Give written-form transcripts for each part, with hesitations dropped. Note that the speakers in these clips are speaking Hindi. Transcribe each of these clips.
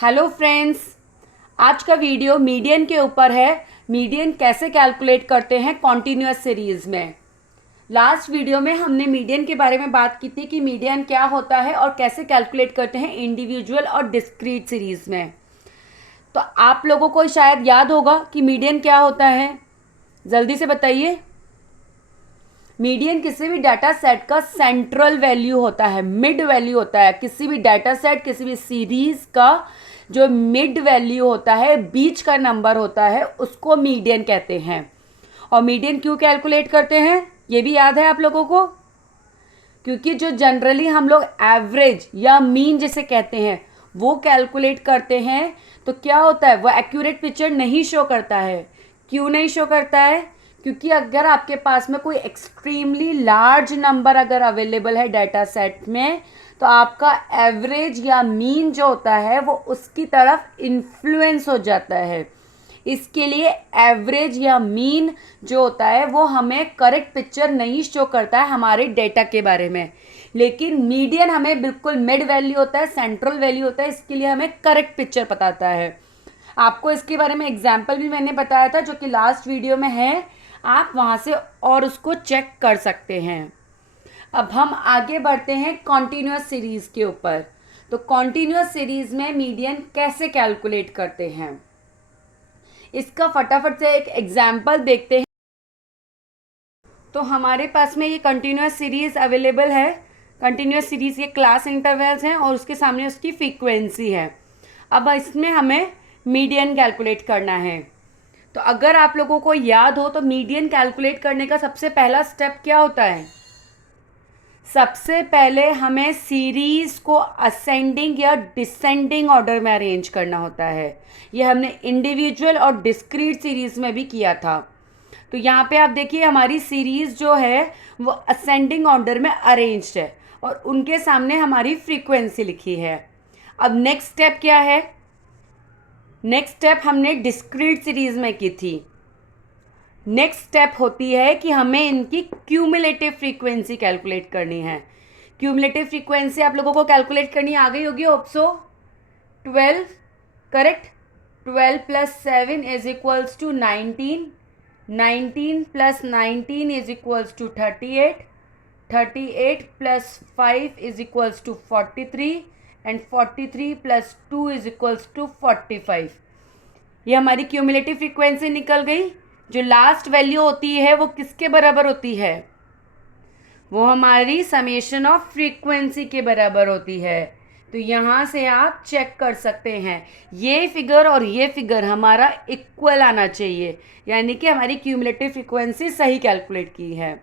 हेलो फ्रेंड्स, आज का वीडियो मीडियन के ऊपर है। मीडियन कैसे कैलकुलेट करते हैं कॉन्टिन्यूअस सीरीज़ में। लास्ट वीडियो में हमने मीडियन के बारे में बात की थी कि मीडियन क्या होता है और कैसे कैलकुलेट करते हैं इंडिविजुअल और डिस्क्रीट सीरीज़ में। तो आप लोगों को शायद याद होगा कि मीडियन क्या होता है। जल्दी से बताइए। मीडियन किसी भी डाटा सेट का सेंट्रल वैल्यू होता है, मिड वैल्यू होता है। किसी भी डाटा सेट, किसी भी सीरीज का जो मिड वैल्यू होता है, बीच का नंबर होता है, उसको मीडियन कहते हैं। और मीडियन क्यों कैलकुलेट करते हैं ये भी याद है आप लोगों को? क्योंकि जो जनरली हम लोग एवरेज या मीन जिसे कहते हैं वो कैलकुलेट करते हैं तो क्या होता है, वो एक्यूरेट पिक्चर नहीं शो करता है। क्यों नहीं शो करता है? क्योंकि अगर आपके पास में कोई एक्सट्रीमली लार्ज नंबर अगर अवेलेबल है डाटा सेट में तो आपका एवरेज या मीन जो होता है वो उसकी तरफ इन्फ्लुएंस हो जाता है। इसके लिए एवरेज या मीन जो होता है वो हमें करेक्ट पिक्चर नहीं शो करता है हमारे डेटा के बारे में। लेकिन मीडियन हमें बिल्कुल मिड वैल्यू होता है, सेंट्रल वैल्यू होता है, इसके लिए हमें करेक्ट पिक्चर बताता है। आपको इसके बारे में एग्जाम्पल भी मैंने बताया था जो कि लास्ट वीडियो में है, आप वहाँ से और उसको चेक कर सकते हैं। अब हम आगे बढ़ते हैं कॉन्टिन्यूअस सीरीज के ऊपर। तो कॉन्टिन्यूअस सीरीज में मीडियन कैसे कैलकुलेट करते हैं इसका फटाफट से एक एग्जाम्पल देखते हैं। तो हमारे पास में ये कंटिन्यूअस सीरीज अवेलेबल है। कंटिन्यूअस सीरीज के क्लास इंटरवल्स हैं और उसके सामने उसकी फ्रीक्वेंसी है। अब इसमें हमें मीडियन कैलकुलेट करना है। तो अगर आप लोगों को याद हो तो मीडियन कैलकुलेट करने का सबसे पहला स्टेप क्या होता है? सबसे पहले हमें सीरीज को असेंडिंग या डिसेंडिंग ऑर्डर में अरेंज करना होता है। ये हमने इंडिविजुअल और डिस्क्रीट सीरीज में भी किया था। तो यहाँ पे आप देखिए हमारी सीरीज जो है वो असेंडिंग ऑर्डर में अरेंज्ड है और उनके सामने हमारी फ्रीक्वेंसी लिखी है। अब नेक्स्ट स्टेप क्या है? नेक्स्ट स्टेप हमने डिस्क्रीट सीरीज में की थी। नेक्स्ट स्टेप होती है कि हमें इनकी क्यूमुलेटिव फ्रीक्वेंसी कैलकुलेट करनी है। क्यूमुलेटिव फ्रीक्वेंसी आप लोगों को कैलकुलेट करनी आ गई होगी hope so. 12 correct. 12 plus 7 is equals to 19। 19 plus 19 is equals to 38। 38 plus 5 is equals to 43 and 43 plus 2 is equals to 45। ये हमारी क्यूमुलेटिव फ्रीक्वेंसी निकल गई। जो लास्ट वैल्यू होती है वो किसके बराबर होती है? वो हमारी समेशन ऑफ फ्रीक्वेंसी के बराबर होती है। तो यहाँ से आप चेक कर सकते हैं ये फिगर और ये फिगर हमारा इक्वल आना चाहिए, यानी कि हमारी क्यूमुलेटिव फ्रीक्वेंसी सही कैलकुलेट की है।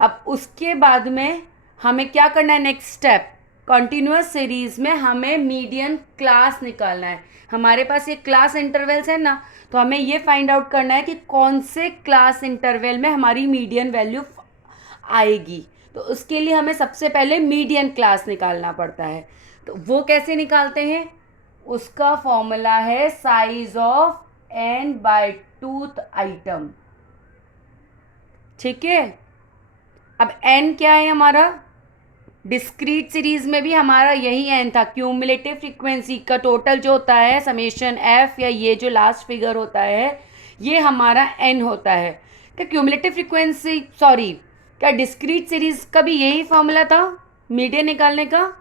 अब उसके बाद में हमें क्या करना है? नेक्स्ट स्टेप, कंटिन्यूअस सीरीज में हमें मीडियन क्लास निकालना है। हमारे पास ये क्लास इंटरवल्स है ना, तो हमें ये फाइंड आउट करना है कि कौन से क्लास इंटरवल में हमारी मीडियन वैल्यू आएगी। तो उसके लिए हमें सबसे पहले मीडियन क्लास निकालना पड़ता है। तो वो कैसे निकालते हैं? उसका फॉर्मूला है size of n by tooth item. ठीक है। अब n क्या है हमारा? डिस्क्रीट सीरीज में भी हमारा यही n था। क्यूमुलेटिव फ्रीक्वेंसी का टोटल जो होता है समेशन f, या ये जो लास्ट फिगर होता है ये हमारा n होता है। क्या क्यूमुलेटिव फ्रीक्वेंसी सॉरी क्या डिस्क्रीट सीरीज का भी यही फॉर्मूला था मीडियन निकालने का?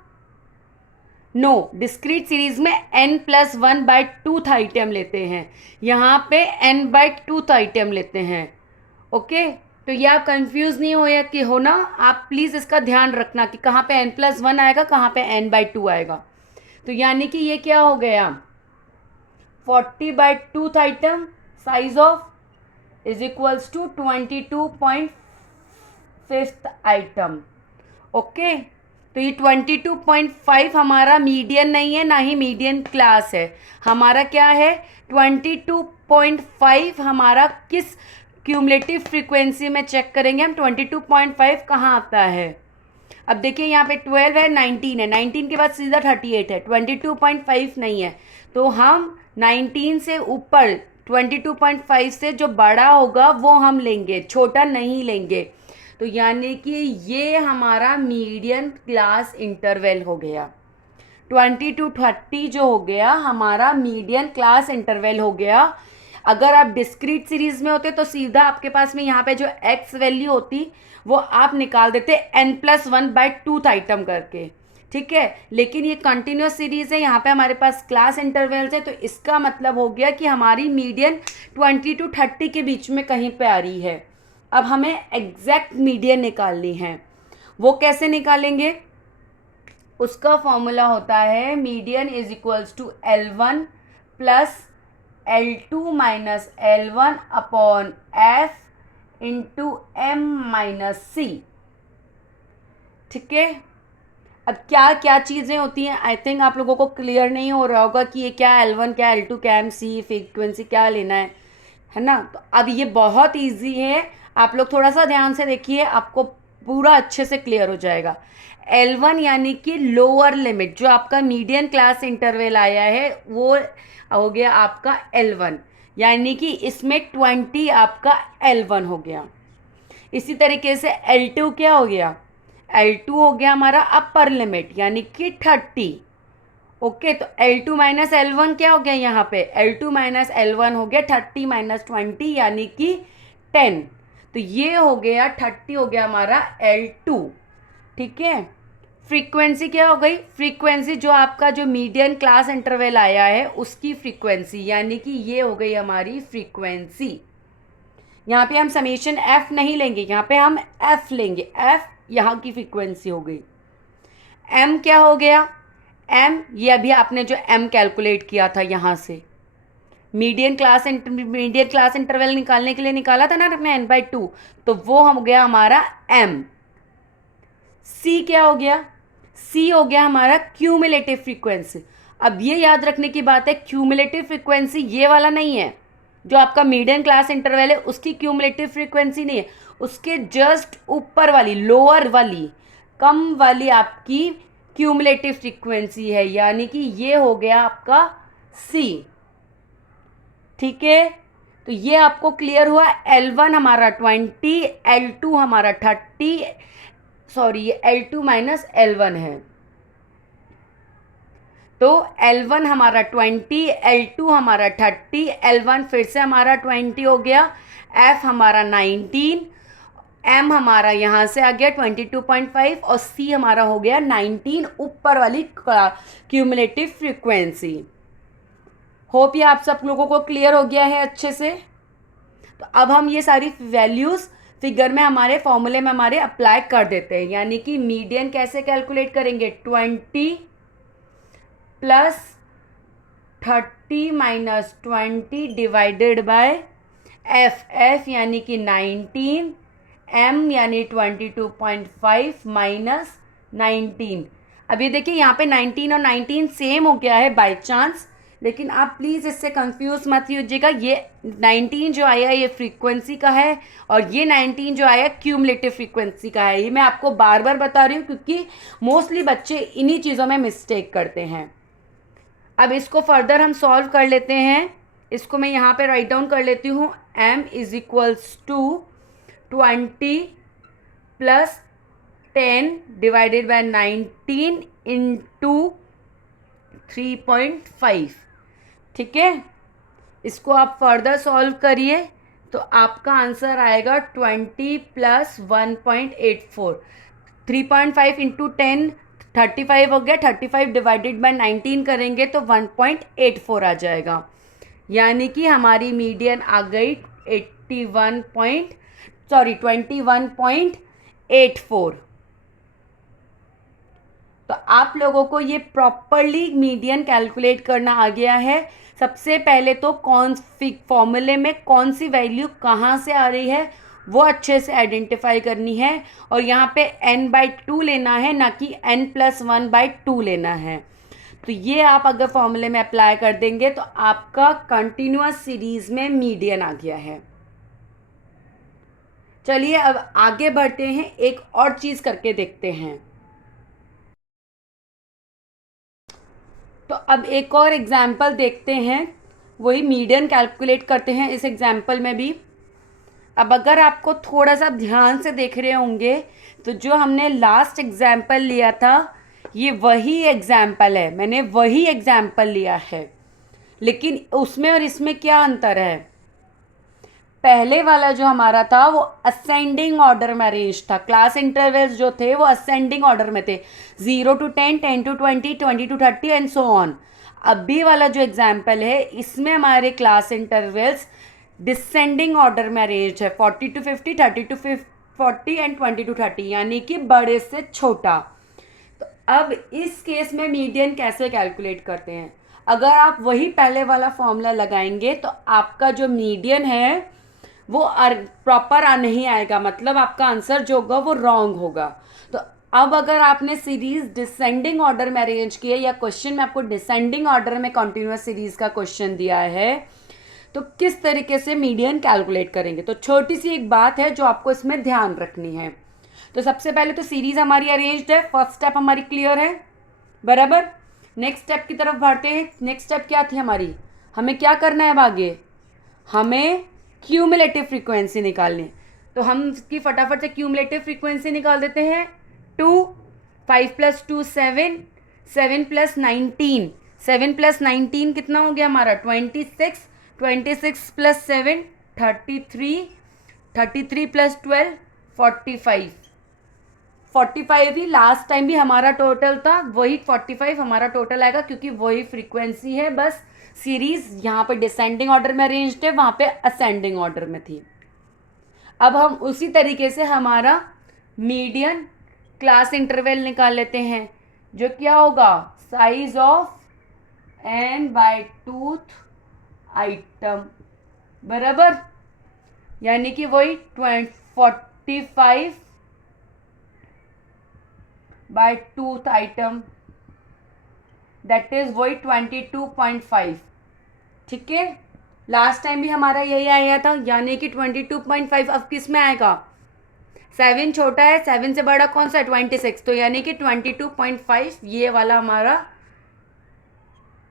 नो, डिस्क्रीट सीरीज में n plus 1 by twoth item लेते हैं, यहाँ पे n बाई टूथ आइटम लेते हैं। ओके, तो ये आप कंफ्यूज नहीं हो या कि हो ना, आप प्लीज़ इसका ध्यान रखना कि कहाँ पे n प्लस 1 आएगा, कहाँ पे n बाई 2 आएगा। तो यानी कि ये क्या हो गया? 40 by twoth item size of is equals to 22.5 item. Okay, तो ये 22.5 हमारा मीडियन नहीं है, ना ही मीडियन क्लास है। हमारा क्या है? 22.5 हमारा किस क्यूमुलेटिव फ्रीक्वेंसी में चेक करेंगे हम? 22.5 कहाँ आता है? अब देखिए यहाँ पे 12 है, 19 है, 19 के बाद सीधा 38 है, 22.5 नहीं है। तो हम 19 से ऊपर 22.5 से जो बड़ा होगा वो हम लेंगे, छोटा नहीं लेंगे। तो यानी कि ये हमारा मीडियन क्लास इंटरवल हो गया। 20 to 30 जो हो गया हमारा मीडियन क्लास इंटरवल हो गया। अगर आप डिस्क्रीट सीरीज में होते तो सीधा आपके पास में यहाँ पे जो एक्स वैल्यू होती वो आप निकाल देते n+1/2 आइटम करके, ठीक है। लेकिन ये कंटिन्यूस सीरीज है, यहाँ पे हमारे पास क्लास इंटरवल्स है, तो इसका मतलब हो गया कि हमारी मीडियन 20 to 30 के बीच में कहीं पे आ रही है। अब हमें एग्जैक्ट मीडियन निकालनी है। वो कैसे निकालेंगे? उसका फॉर्मूला होता है median is equals to L1 plus L2 minus L1 upon F into M minus C, ठीक है। अब क्या क्या चीज़ें होती हैं, आई थिंक आप लोगों को क्लियर नहीं हो रहा होगा कि ये क्या L1 क्या L2 क्या M C फ्रीक्वेंसी क्या लेना है ना। तो अब ये बहुत इजी है, आप लोग थोड़ा सा ध्यान से देखिए, आपको पूरा अच्छे से क्लियर हो जाएगा। L1 यानी कि लोअर लिमिट, जो आपका मीडियन क्लास इंटरवल आया है वो हो गया आपका L1, यानी कि इसमें 20 आपका L1 हो गया। इसी तरीके से L2 क्या हो गया? L2 हो गया हमारा अपर लिमिट यानी कि 30। ओके, तो L2 माइनस L1 क्या हो गया यहाँ पे? L2 माइनस L1 हो गया 30 माइनस 20 यानी कि 10। तो ये हो गया 30 हो गया हमारा L2, ठीक है। फ्रीक्वेंसी क्या हो गई? फ्रीक्वेंसी जो आपका जो मीडियन क्लास इंटरवल आया है उसकी फ्रीक्वेंसी, यानी कि ये हो गई हमारी फ्रीक्वेंसी। यहाँ पे हम समेशन एफ नहीं लेंगे, यहाँ पे हम एफ लेंगे। एफ यहाँ की फ्रीक्वेंसी हो गई। एम क्या हो गया? एम ये अभी आपने जो एम कैलकुलेट किया था यहाँ से मीडियन क्लास इंटरवल निकालने के लिए निकाला था ना अपने n/2, तो वो हो गया हमारा एम। सी क्या हो गया? सी हो गया हमारा क्यूमुलेटिव फ्रीक्वेंसी। अब ये याद रखने की बात है, क्यूमुलेटिव फ्रीक्वेंसी ये वाला नहीं है जो आपका मीडियन क्लास इंटरवल है, उसकी क्यूमुलेटिव फ्रीक्वेंसी नहीं है, उसके जस्ट ऊपर वाली लोअर वाली कम वाली आपकी क्यूमुलेटिव फ्रीक्वेंसी है, यानी कि ये हो गया आपका सी, ठीक है। तो ये आपको क्लियर हुआ। L1 हमारा 20, L2 हमारा 30, सॉरी ये L2 माइनस L1 है, तो L1 हमारा 20, L2 हमारा 30, L1 फिर से हमारा 20 हो गया, F हमारा 19, M हमारा यहाँ से आ गया 22.5 और C हमारा हो गया 19, ऊपर वाली क्यूमुलेटिव फ्रीक्वेंसी। होप ये आप सब लोगों को क्लियर हो गया है अच्छे से। तो अब हम ये सारी वैल्यूज़ फिगर में हमारे फॉर्मूले में हमारे अप्लाई कर देते हैं, यानी कि मीडियन कैसे कैलकुलेट करेंगे? 20 plus 30 minus 20 divided by F यानी कि 19, एम यानी 22.5 माइनस 19। अब ये देखिए यहाँ पे 19 और 19 सेम हो गया है बाय चांस, लेकिन आप प्लीज़ इससे कंफ्यूज मत कीजिएगा। ये 19 जो आया ये फ्रीक्वेंसी का है और ये 19 जो आया क्यूमुलेटिव फ्रीक्वेंसी का है। ये मैं आपको बार बार बता रही हूँ क्योंकि मोस्टली बच्चे इन्हीं चीज़ों में मिस्टेक करते हैं। अब इसको फर्दर हम सॉल्व कर लेते हैं। इसको मैं यहाँ पे राइट डाउन कर लेती हूँ। m is equals to 20 plus 10 divided by 19 into 3.5, ठीक है। इसको आप फर्दर सॉल्व करिए तो आपका आंसर आएगा 20 प्लस 1.84, 3.5 इंटू 10 35 हो गया, 35 डिवाइडेड बाय 19 करेंगे तो 1.84 आ जाएगा, यानी कि हमारी मीडियन आ गई 21.84। तो आप लोगों को ये प्रॉपरली मीडियन कैलकुलेट करना आ गया है। सबसे पहले तो फॉर्मूले में कौन सी वैल्यू कहाँ से आ रही है वो अच्छे से आइडेंटिफाई करनी है, और यहाँ पे n/2 लेना है, ना कि n+1/2 लेना है। तो ये आप अगर फॉर्मूले में अप्लाई कर देंगे तो आपका कंटिन्यूअस सीरीज में मीडियन आ गया है। चलिए अब आगे बढ़ते हैं, एक और चीज़ करके देखते हैं। तो अब एक और एग्जाम्पल देखते हैं, वही मीडियन कैलकुलेट करते हैं इस एग्जाम्पल में भी। अब अगर आपको थोड़ा सा ध्यान से देख रहे होंगे तो जो हमने लास्ट एग्जाम्पल लिया था ये वही एग्जाम्पल है, मैंने वही एग्जाम्पल लिया है, लेकिन उसमें और इसमें क्या अंतर है? पहले वाला जो हमारा था वो असेंडिंग ऑर्डर में अरेंज था, क्लास इंटरवल्स जो थे वो असेंडिंग ऑर्डर में थे, 0 to 10, 10 to 20, 20 to 30 and so on. अभी वाला जो एग्जाम्पल है इसमें हमारे क्लास इंटरवल्स डिसेंडिंग ऑर्डर में अरेंज है, 40 to 50, 30 to 40 एंड 20 to 30, यानी कि बड़े से छोटा। तो अब इस केस में मीडियन कैसे कैलकुलेट करते हैं? अगर आप वही पहले वाला फॉर्मूला लगाएंगे तो आपका जो मीडियन है वो प्रॉपर नहीं आएगा, मतलब आपका आंसर जो होगा वो रॉन्ग होगा। तो अब अगर आपने सीरीज डिसेंडिंग ऑर्डर में अरेंज की है, या क्वेश्चन में आपको डिसेंडिंग ऑर्डर में कॉन्टिन्यूअस सीरीज का क्वेश्चन दिया है, तो किस तरीके से मीडियन कैलकुलेट करेंगे? तो छोटी सी एक बात है जो आपको इसमें ध्यान रखनी है। तो सबसे पहले तो सीरीज हमारी अरेंज्ड है, फर्स्ट स्टेप हमारी क्लियर है, बराबर। नेक्स्ट स्टेप की तरफ बढ़ते हैं। नेक्स्ट स्टेप क्या थी हमारी? हमें क्या करना है अब आगे? हमें क्यूमुलेटिव फ्रीक्वेंसी निकालनी। तो हम इसकी फटाफट से क्यूमुलेटिव फ्रीक्वेंसी निकाल देते हैं। 2, 5 + 2 7, 7 + 19, 7 + 19 कितना हो गया हमारा? 26, 26 + 7 33, 33 + 12 45, 45 ही लास्ट टाइम भी हमारा टोटल था, वही 45 हमारा टोटल आएगा, क्योंकि वही फ्रीक्वेंसी है, बस सीरीज यहाँ पे डिसेंडिंग ऑर्डर में अरेंज्ड है, वहाँ पे असेंडिंग ऑर्डर में थी। अब हम उसी तरीके से हमारा मीडियन क्लास इंटरवल निकाल लेते हैं, जो क्या होगा? साइज ऑफ n/2th आइटम, बराबर, यानी कि वही 45/2th आइटम, दैट इज वही 22.5। ठीक है, लास्ट टाइम भी हमारा यही आया था, यानी कि 22.5। अब किस में आएगा? 7 छोटा है, 7 से बड़ा कौन सा है? 26, तो यानी कि 22.5 ये वाला हमारा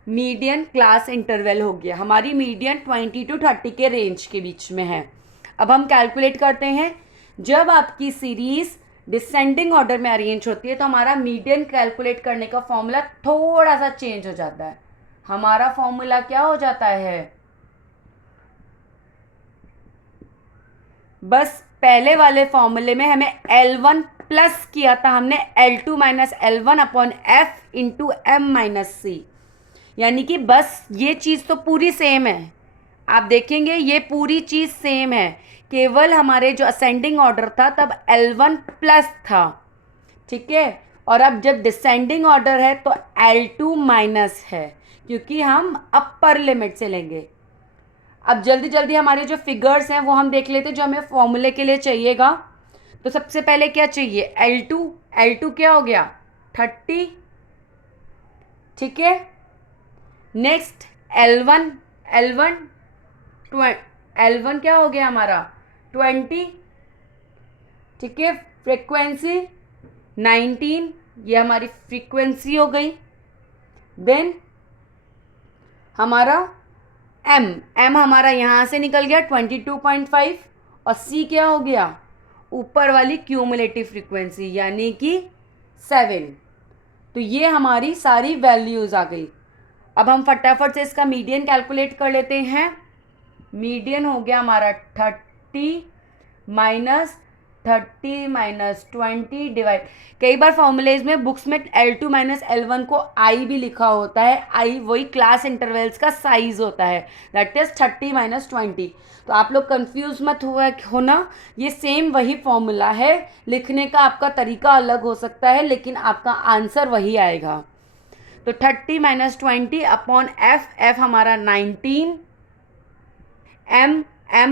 मीडियन क्लास इंटरवल हो गया। हमारी मीडियन 20 to 30 के रेंज के बीच में है। अब हम कैलकुलेट करते हैं, जब आपकी सीरीज डिसेंडिंग ऑर्डर में अरेंज होती है तो हमारा मीडियन कैलकुलेट करने का फॉर्मूला थोड़ा सा चेंज हो जाता है। हमारा फॉर्मूला क्या हो जाता है? बस पहले वाले फॉर्मूले में हमें L1 प्लस किया था हमने L2 - L1/F × M-C, यानी कि बस ये चीज़ तो पूरी सेम है। आप देखेंगे ये पूरी चीज़ सेम है, केवल हमारे जो असेंडिंग ऑर्डर था तब L1 प्लस था, ठीक है। और अब जब डिसेंडिंग ऑर्डर है तो L2 माइनस है, क्योंकि हम अपर लिमिट से लेंगे। अब जल्दी जल्दी हमारे जो फिगर्स हैं वो हम देख लेते हैं जो हमें फॉर्मूले के लिए चाहिएगा। तो सबसे पहले क्या चाहिए? L2 क्या हो गया? 30, ठीक है। नेक्स्ट L1 क्या हो गया हमारा? 20, ठीक है। फ्रीक्वेंसी 19, ये हमारी फ्रीक्वेंसी हो गई। देन हमारा M हमारा यहाँ से निकल गया 22.5, और C क्या हो गया? ऊपर वाली क्यूमुलेटिव फ्रीक्वेंसी यानी कि 7। तो ये हमारी सारी वैल्यूज़ आ गई। अब हम फटाफट से इसका मीडियन कैलकुलेट कर लेते हैं। मीडियन हो गया हमारा 30 - 20 डिवाइड, कई बार फॉर्मूलेज में बुक्स में L2 - L1 को I भी लिखा होता है। I वही क्लास इंटरवल्स का साइज होता है, दैट इज 30 - 20। तो आप लोग कंफ्यूज मत होना, ये सेम वही फॉर्मूला है, लिखने का आपका तरीका अलग हो सकता है लेकिन आपका आंसर वही आएगा। तो 30 - 20/F, F हमारा 19, M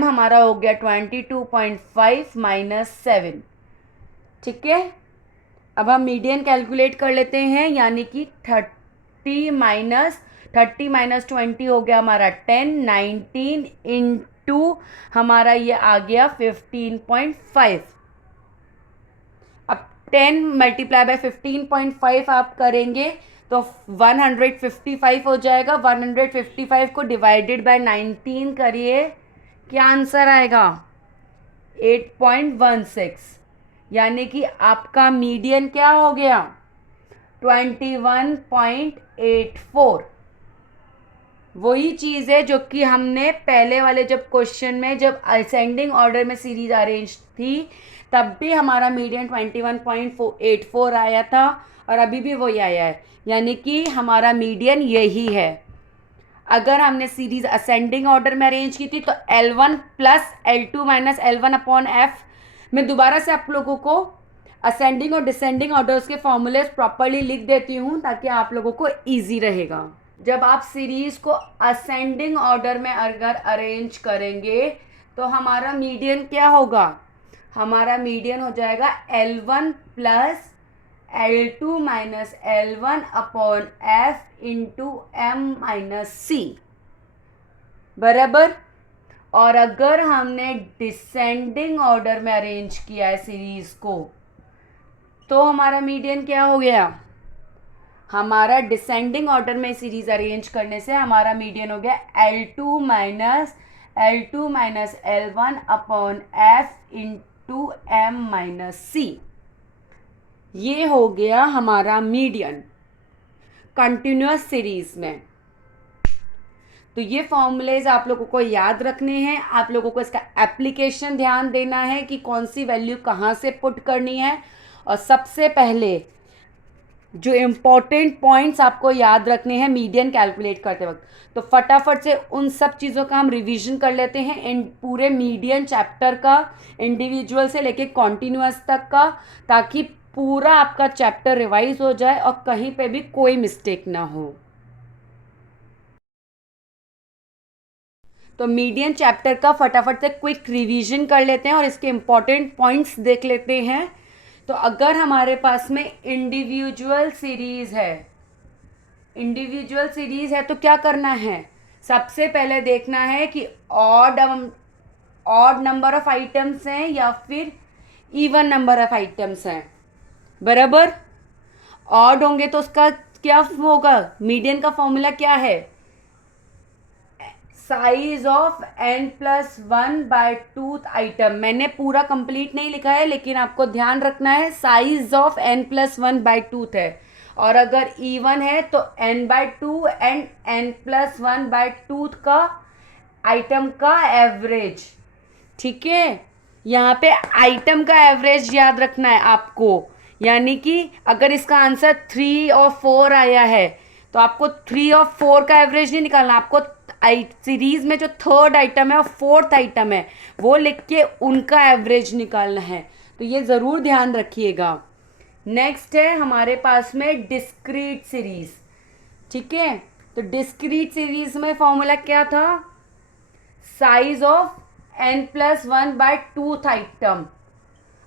हमारा हो गया 22.5 - 7, ठीक है। अब हम मीडियन कैलकुलेट कर लेते हैं, यानी कि 30 - 20 हो गया हमारा 10, 19 इंटू हमारा ये आ गया 15.5। अब 10 × 15.5 आप करेंगे तो 155 हो जाएगा। 155 को डिवाइडेड बाय 19 करिए, क्या आंसर आएगा? 8.16, यानी कि आपका मीडियन क्या हो गया? 21.84। वही चीज़ है जो कि हमने पहले वाले जब क्वेश्चन में जब असेंडिंग ऑर्डर में सीरीज अरेंज थी तब भी हमारा मीडियन 21.84 आया था और अभी भी वही आया है, यानी कि हमारा मीडियन यही है। अगर हमने सीरीज असेंडिंग ऑर्डर में अरेंज की थी तो L1 plus L2 minus L1 upon F। मैं दोबारा से आप लोगों को असेंडिंग और डिसेंडिंग ऑर्डर्स के फॉर्मूलेज प्रॉपर्ली लिख देती हूँ ताकि आप लोगों को ईजी रहेगा। जब आप सीरीज को असेंडिंग ऑर्डर में अगर अरेंज करेंगे तो हमारा मीडियन क्या होगा? हमारा मीडियन हो जाएगा L1 plus L2 minus L1 upon F into M minus C, बराबर। और अगर हमने डिसेंडिंग ऑर्डर में अरेंज किया है सीरीज को तो हमारा मीडियन क्या हो गया? हमारा डिसेंडिंग ऑर्डर में सीरीज अरेंज करने से हमारा मीडियन हो गया L2 minus L1 upon F into M minus C। ये हो गया हमारा मीडियन कंटिन्यूअस सीरीज में। तो ये फॉर्मूलेज आप लोगों को याद रखने हैं, आप लोगों को इसका एप्लीकेशन ध्यान देना है कि कौन सी वैल्यू कहाँ से पुट करनी है। और सबसे पहले जो इम्पोर्टेंट पॉइंट्स आपको याद रखने हैं मीडियन कैलकुलेट करते वक्त, तो फटाफट से उन सब चीज़ों का हम रिवीजन कर लेते हैं इन पूरे मीडियन चैप्टर का, इंडिविजुअल से लेके कॉन्टिन्यूअस तक का, ताकि पूरा आपका चैप्टर रिवाइज हो जाए और कहीं पे भी कोई मिस्टेक ना हो। तो मीडियन चैप्टर का फटाफट से क्विक रिवीजन कर लेते हैं और इसके इम्पॉर्टेंट पॉइंट्स देख लेते हैं। तो अगर हमारे पास में इंडिविजुअल सीरीज है तो क्या करना है? सबसे पहले देखना है कि ऑड नंबर ऑफ आइटम्स हैं या फिर इवन नंबर ऑफ आइटम्स हैं, बराबर। ऑड होंगे तो उसका क्या होगा? मीडियन का फॉर्मूला क्या है? Size of n+1 by tooth item. मैंने पूरा कंप्लीट नहीं लिखा है लेकिन आपको ध्यान रखना है size of n+1 by tooth है, और अगर इवन है तो n/2 and n+1 by twoth का आइटम का एवरेज। ठीक है, यहाँ पे आइटम का एवरेज याद रखना है आपको, यानी कि अगर इसका आंसर 3 और 4 आया है तो आपको 3 और 4 का एवरेज नहीं निकालना, आपको सीरीज में जो थर्ड आइटम है और फोर्थ आइटम है वो लिख के उनका एवरेज निकालना है। तो ये ज़रूर ध्यान रखिएगा। नेक्स्ट है हमारे पास में डिस्क्रीट सीरीज। ठीक है, तो डिस्क्रीट सीरीज में फॉर्मूला क्या था? Size of n+1 by tooth item.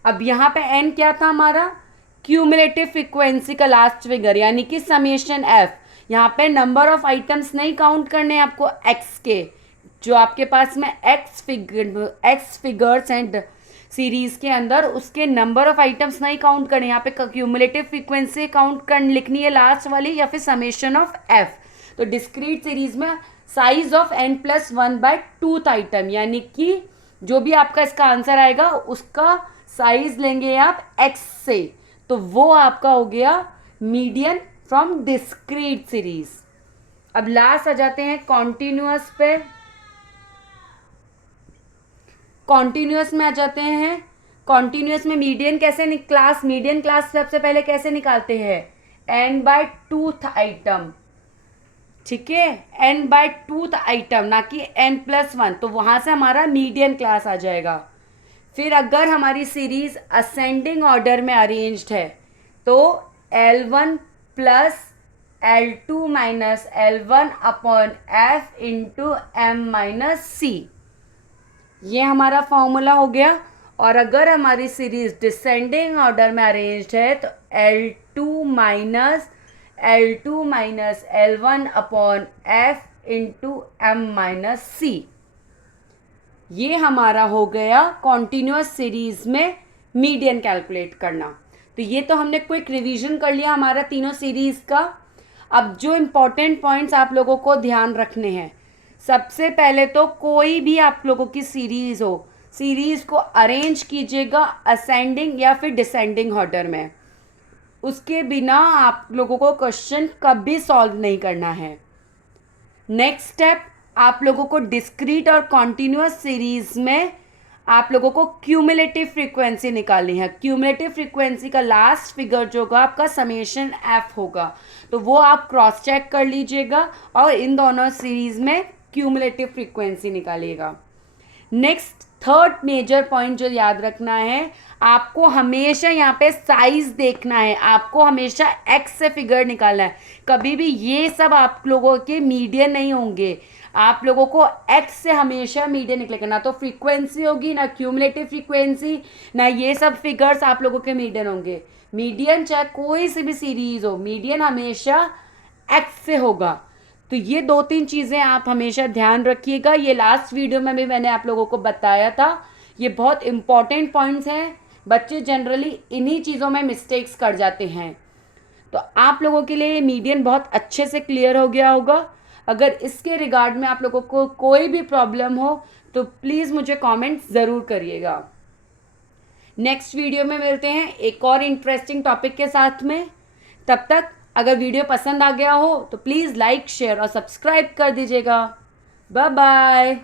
अब यहाँ पे n क्या था हमारा? क्यूमुलेटिव फ्रीक्वेंसी का लास्ट फिगर, यानी कि समेशन f। यहाँ पे नंबर ऑफ आइटम्स नहीं काउंट करने आपको x के, जो आपके पास में x फिगर्स एंड सीरीज के अंदर उसके नंबर ऑफ आइटम्स नहीं काउंट करने, यहाँ पे क्यूमुलेटिव फ्रीक्वेंसी काउंट कर लिखनी है लास्ट वाली, या फिर समेशन ऑफ f। तो डिस्क्रीट सीरीज में size of n+1 by tooth item, यानी कि जो भी आपका इसका आंसर आएगा उसका साइज लेंगे आप x से, तो वो आपका हो गया मीडियन फ्रॉम डिस्क्रीट सीरीज। अब लास्ट आ जाते हैं कॉन्टिन्यूअस पे। कॉन्टिन्यूअस में आ जाते हैं। कॉन्टिन्यूअस में मीडियन मीडियन क्लास सबसे पहले कैसे निकालते हैं? n/टूथ आइटम। ठीक है, n/टूथ आइटम, ना कि n+1, तो वहां से हमारा मीडियन क्लास आ जाएगा। फिर अगर हमारी सीरीज असेंडिंग ऑर्डर में अरेंज्ड है तो L1 plus L2 minus L1 upon F into M minus C, ये हमारा फॉर्मूला हो गया। और अगर हमारी सीरीज डिसेंडिंग ऑर्डर में अरेंज्ड है तो L2 minus L1 upon F into M minus C, ये हमारा हो गया कॉन्टिन्यूअस सीरीज में मीडियन कैलकुलेट करना। तो ये तो हमने क्विक रिवीजन कर लिया हमारा तीनों सीरीज का। अब जो इम्पोर्टेंट पॉइंट्स आप लोगों को ध्यान रखने हैं, सबसे पहले तो कोई भी आप लोगों की सीरीज हो, सीरीज को अरेंज कीजिएगा असेंडिंग या फिर डिसेंडिंग ऑर्डर में। उसके बिना आप लोगों को क्वेश्चन कभी सॉल्व नहीं करना है। नेक्स्ट स्टेप, आप लोगों को डिस्क्रीट और कॉन्टिन्यूअस सीरीज में आप लोगों को क्यूमुलेटिव फ्रीक्वेंसी निकालनी है। क्यूमुलेटिव फ्रीक्वेंसी का लास्ट फिगर जो होगा आपका समेशन एफ होगा, तो वो आप क्रॉस चेक कर लीजिएगा और इन दोनों सीरीज में क्यूमुलेटिव फ्रीक्वेंसी निकालिएगा। नेक्स्ट थर्ड मेजर पॉइंट जो याद रखना है, आपको हमेशा यहाँ पे साइज देखना है, आपको हमेशा एक्स से फिगर निकालना है। कभी भी ये सब आप लोगों के मीडियन नहीं होंगे, आप लोगों को एक्स से हमेशा मीडियन निकलेगा। ना तो फ्रीक्वेंसी होगी, ना क्यूमुलेटिव फ्रीक्वेंसी, ना ये सब फिगर्स आप लोगों के मीडियन होंगे। मीडियन चाहे कोई सी भी सीरीज हो, मीडियन हमेशा एक्स से होगा। तो ये 2-3 चीज़ें आप हमेशा ध्यान रखिएगा। ये लास्ट वीडियो में भी मैंने आप लोगों को बताया था, ये बहुत इंपॉर्टेंट पॉइंट्स हैं। बच्चे जनरली इन्हीं चीज़ों में मिस्टेक्स कर जाते हैं। तो आप लोगों के लिए मीडियन बहुत अच्छे से क्लियर हो गया होगा। अगर इसके रिगार्ड में आप लोगों को कोई भी प्रॉब्लम हो तो प्लीज़ मुझे कमेंट ज़रूर करिएगा। नेक्स्ट वीडियो में मिलते हैं एक और इंटरेस्टिंग टॉपिक के साथ में। तब तक अगर वीडियो पसंद आ गया हो तो प्लीज़ लाइक, शेयर और सब्सक्राइब कर दीजिएगा। Bye bye.